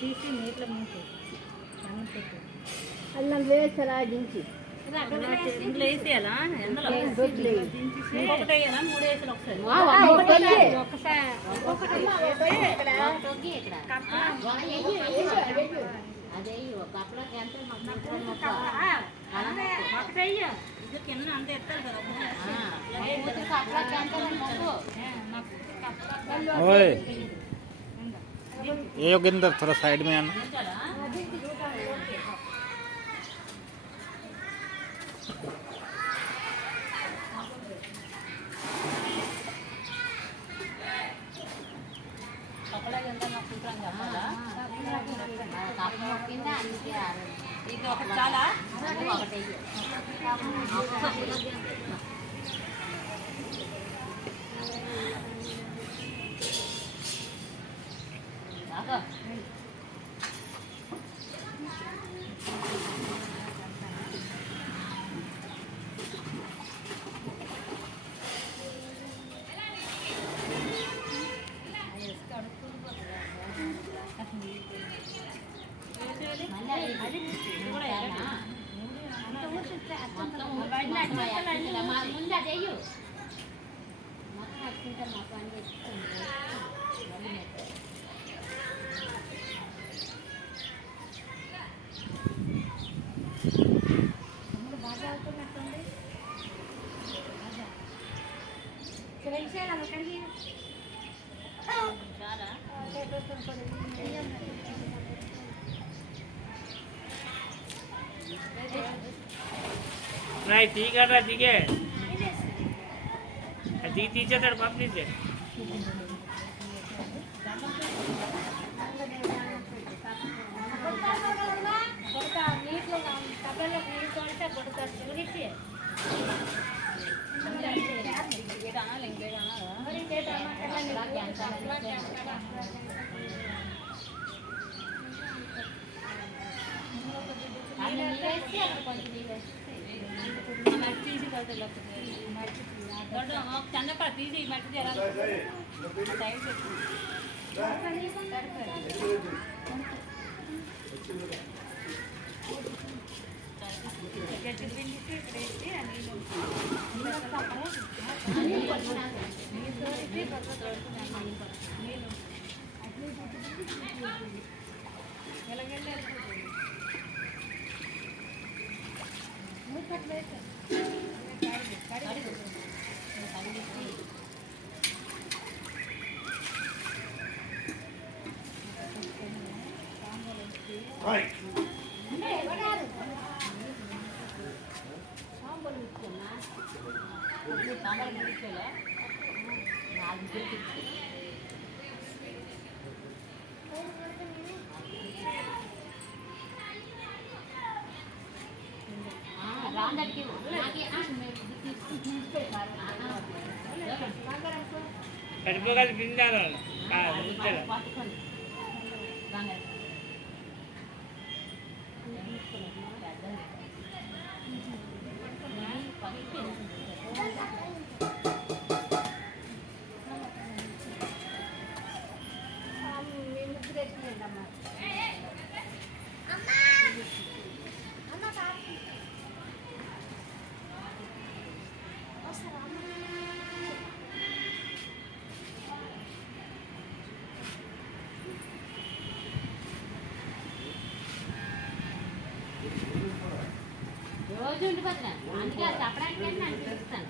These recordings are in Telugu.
తీసి నీటిలో ముంచి అన్నం పెట్టి అన్నం వేసారా దించి ఇంట్లో వేసేయాలా ఎందులో ఇంకొకటి వేయాలా 3 వేసాను ఒకసారి అదే కప్పలకి ఎంత ఒకటయ్యా ఇది కింద అంత ఎత్తారు కదా ये योगेंद्र थोड़ा साइड में आना। ఇది ఒకటి చాలా ముందు అదేయు బాగా అవుతున్నట్టుంది नहीं ठीक है ठीक है दी तीजे तर पाप दीजिए నీటిలో కబల్లో నీళ్ళు తోడితే కొడతారు చూడితే తీసి చందక తీసి మట్టి గట్టి పిండికి ఇక్కడ వేసి రాందడికి కడుపుగాలి పిండాలి రోజు ఉండిపోతున్నా అందుకే చెప్పడానికి నన్ను పిలుస్తాను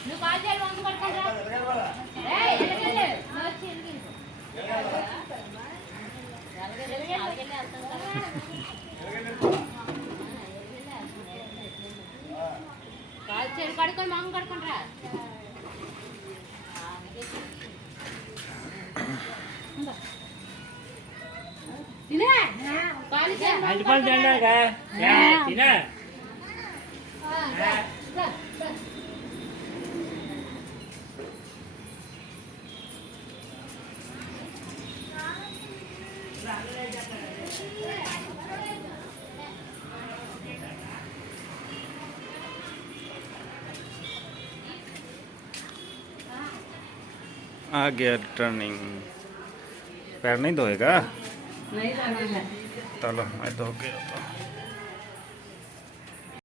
నువ్వు కాల్ చేయాలి వంక పడుకుంటా కాల్ చేయాలి కడుకొని మంగ కడుకుంటారా తినే పాలు ఇచ్చే. అల్లిపాయలు తినడానికా? తినా आ गया टर्निंग। पैर नहीं धोएगा? नहीं रहना है। चलो मैं धो के आता हूँ।